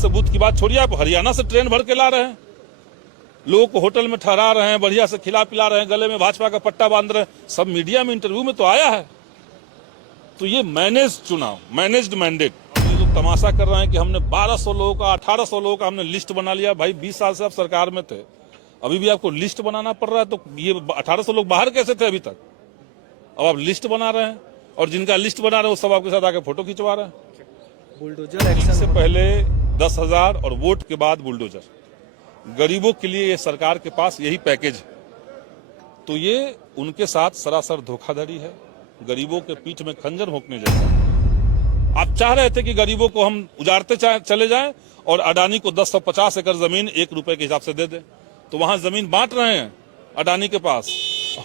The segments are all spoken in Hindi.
से बूथ की बात छोड़िए, आप हरियाणा से ट्रेन भर के ला रहे हैं, लोगों को होटल में ठहरा रहे हैं, बढ़िया से खिला पिला रहे हैं, गले में भाजपा का पट्टा बांध रहे हैं, सब मीडिया में इंटरव्यू में तो आया है। तो ये मैनेज चुनाव, मैनेज्ड मैंडेट। ये लोग तमाशा कर रहे हैं कि हमने 1200 लोगों का, 1800 लोगों का हमने लिस्ट बना लिया। भाई 20 साल से आप सरकार में थे, अभी भी आपको लिस्ट बनाना पड़ रहा है, तो ये 1800 लोग बाहर कैसे थे अभी तक? अब आप लिस्ट बना रहे हैं, और जिनका लिस्ट बना रहे हैं वो सब आपके साथ आके फोटो खिंचवा रहे हैं। बुलडोजर एक्शन से पहले 10,000 और वोट के बाद बुलडोजर। गरीबों के लिए ये सरकार के पास यही पैकेज है। तो ये उनके साथ सरासर धोखाधड़ी है, गरीबों के पीठ में खंजर भोंकने जैसा। आप चाह रहे थे कि गरीबों को हम उजाड़ते चले जाएं और अडानी को 1050 एकड़ जमीन 1 रुपए के हिसाब से दे दें। तो वहां जमीन बांट रहे हैं अडानी के पास,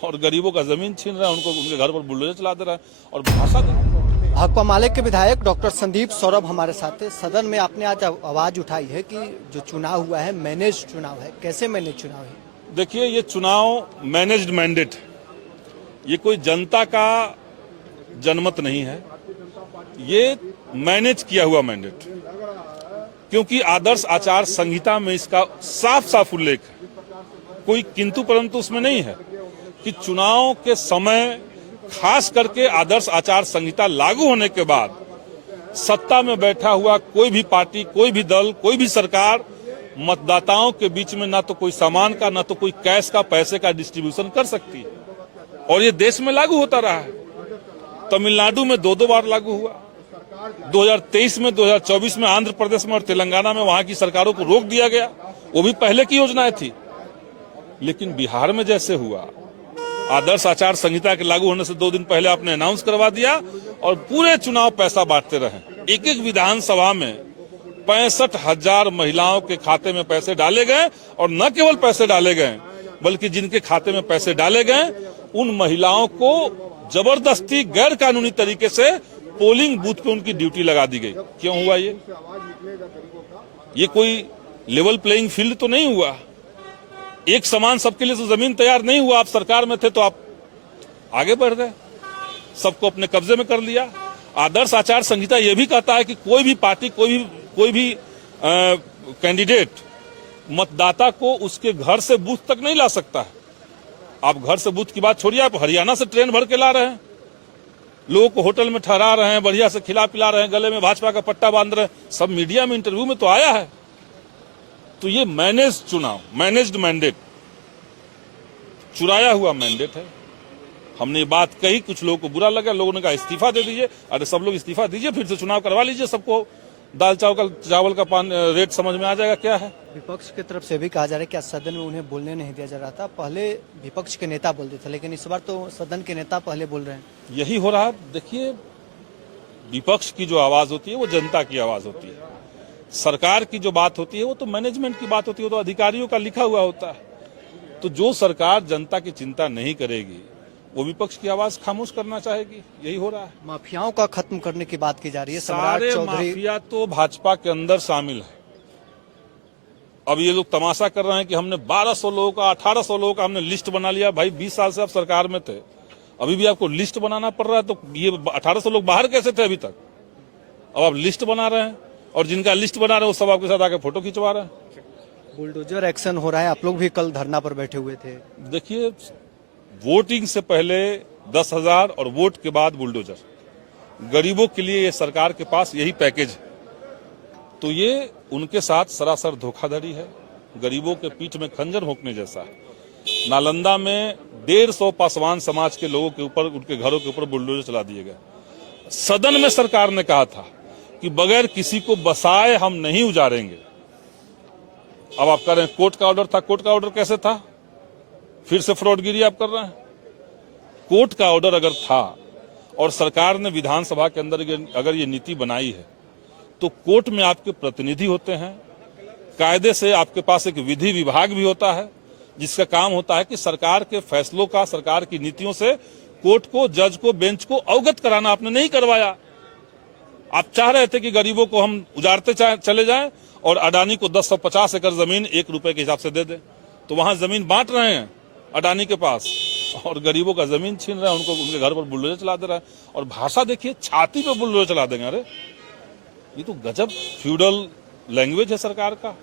और गरीबों का जमीन छीन रहे हैं, उनको उनके घर पर बुलडोजर चला दे रहा है। और भाषा भाकपा माले के विधायक डॉक्टर संदीप सौरभ हमारे साथ थे। सदन में आपने आज आवाज उठाई है कि जो चुनाव हुआ है मैनेज चुनाव है, कैसे मैनेज चुनाव है? देखिए, ये चुनाव मैनेज्ड मैंडेट, ये कोई जनता का जनमत नहीं है, ये मैनेज किया हुआ मैंडेट। क्योंकि आदर्श आचार संहिता में इसका साफ साफ उल्लेख है, कोई किंतु परंतु उसमें नहीं है कि चुनाव के समय, खास करके आदर्श आचार संहिता लागू होने के बाद, सत्ता में बैठा हुआ कोई भी पार्टी, कोई भी दल, कोई भी सरकार मतदाताओं के बीच में ना तो कोई सामान का, ना तो कोई कैश का, पैसे का डिस्ट्रीब्यूशन कर सकती है। और ये देश में लागू होता रहा है। तमिलनाडु में 2 बार लागू हुआ, 2023 में, 2024 में आंध्र प्रदेश में और तेलंगाना में वहां की सरकारों को रोक दिया गया। वो भी पहले की योजनाएं थी। लेकिन बिहार में जैसे हुआ, आदर्श आचार संहिता के लागू होने से 2 दिन पहले आपने अनाउंस करवा दिया और पूरे चुनाव पैसा बांटते रहे। एक एक विधानसभा में 65,000 महिलाओं के खाते में पैसे डाले गए, और न केवल पैसे डाले गए बल्कि जिनके खाते में पैसे डाले गए उन महिलाओं को जबरदस्ती गैर कानूनी तरीके से पोलिंग बूथ पे उनकी ड्यूटी लगा दी गई। क्यों हुआ ये? ये कोई लेवल प्लेइंग फील्ड तो नहीं हुआ, एक समान सबके लिए तो जमीन तैयार नहीं हुआ। आप सरकार में थे तो आप आगे बढ़ गए, सबको अपने कब्जे में कर लिया। आदर्श आचार संहिता यह भी कहता है कि कोई भी पार्टी, कोई भी कैंडिडेट मतदाता को उसके घर से बूथ तक नहीं ला सकता है। आप घर से बूथ की बात छोड़िए, आप हरियाणा से ट्रेन भर के ला रहे हैं, लोगों को होटल में ठहरा रहे हैं, बढ़िया से खिला पिला रहे हैं, गले में भाजपा का पट्टा बांध रहे हैं, सब मीडिया में इंटरव्यू में तो आया है। तो ये मैनेज चुनाव, मैनेज्ड मैंडेट, चुराया हुआ मैंडेट है। हमने ये बात कही, कुछ लोगों को बुरा लगा, लोगों ने कहा इस्तीफा दे दीजिए। अरे सब लोग इस्तीफा दीजिए, फिर से चुनाव करवा लीजिए, सबको दाल चावल का रेट समझ में आ जाएगा क्या है। विपक्ष की तरफ से भी कहा जा रहा है कि सदन में उन्हें बोलने नहीं दिया जा रहा था। पहले विपक्ष के नेता बोलते थे, लेकिन इस बार तो सदन के नेता पहले बोल रहे हैं। यही हो रहा है। देखिए, विपक्ष की जो आवाज होती है वो जनता की आवाज होती है, सरकार की जो बात होती है वो तो मैनेजमेंट की बात होती है, वो तो अधिकारियों का लिखा हुआ होता है। तो जो सरकार जनता की चिंता नहीं करेगी वो विपक्ष की आवाज खामोश करना चाहेगी। यही हो रहा है। माफियाओं का खत्म करने की बात की जा रही है। सारे माफिया तो भाजपा के अंदर शामिल है। अब ये लोग तमाशा कर रहे हैं कि हमने 1200 लोगों का, 1800 लोगों का हमने लिस्ट बना लिया। भाई 20 साल से आप सरकार में थे, अभी भी आपको लिस्ट बनाना पड़ रहा है, तो ये 1800 लोग बाहर कैसे थे अभी तक? अब आप लिस्ट बना रहे हैं, और जिनका लिस्ट बना रहे हैं वो सब आपके साथ आके फोटो खिंचवा रहे हैं। बुलडोजर एक्शन हो रहा है। आप लोग भी कल धरना पर बैठे हुए थे। देखिए, वोटिंग से पहले 10,000 और वोट के बाद बुलडोजर। गरीबों के लिए ये सरकार के पास यही पैकेज है। तो ये उनके साथ सरासर धोखाधड़ी है, गरीबों के पीठ में खंजर भोंकने जैसा है। नालंदा में 150 पासवान समाज के लोगों के ऊपर, उनके घरों के ऊपर बुलडोजर चला दिए गए। सदन में सरकार ने कहा था कि बगैर किसी को बसाए हम नहीं उजाड़ेंगे। अब आप कह रहे हैं कोर्ट का ऑर्डर था। कोर्ट का ऑर्डर कैसे था? फिर से फ्रॉडगिरी आप कर रहे हैं। कोर्ट का ऑर्डर अगर था और सरकार ने विधानसभा के अंदर अगर ये नीति बनाई है, तो कोर्ट में आपके प्रतिनिधि होते हैं, कायदे से आपके पास एक विधि विभाग भी होता है जिसका काम होता है कि सरकार के फैसलों का, सरकार की नीतियों से कोर्ट को, जज को, बेंच को अवगत कराना। आपने नहीं करवाया। आप चाह रहे थे कि गरीबों को हम उजाड़ते चले जाएं और अडानी को 1050 एकड़ जमीन 1 रुपए के हिसाब से दे दें। तो वहां जमीन बांट रहे हैं अडानी के पास, और गरीबों का जमीन छीन रहे हैं, उनको उनके घर पर बुलडोजर चला दे रहा है। और भाषा देखिए, छाती पे बुलडोजर चला देंगे। अरे ये तो गजब फ्यूडल लैंग्वेज है सरकार का।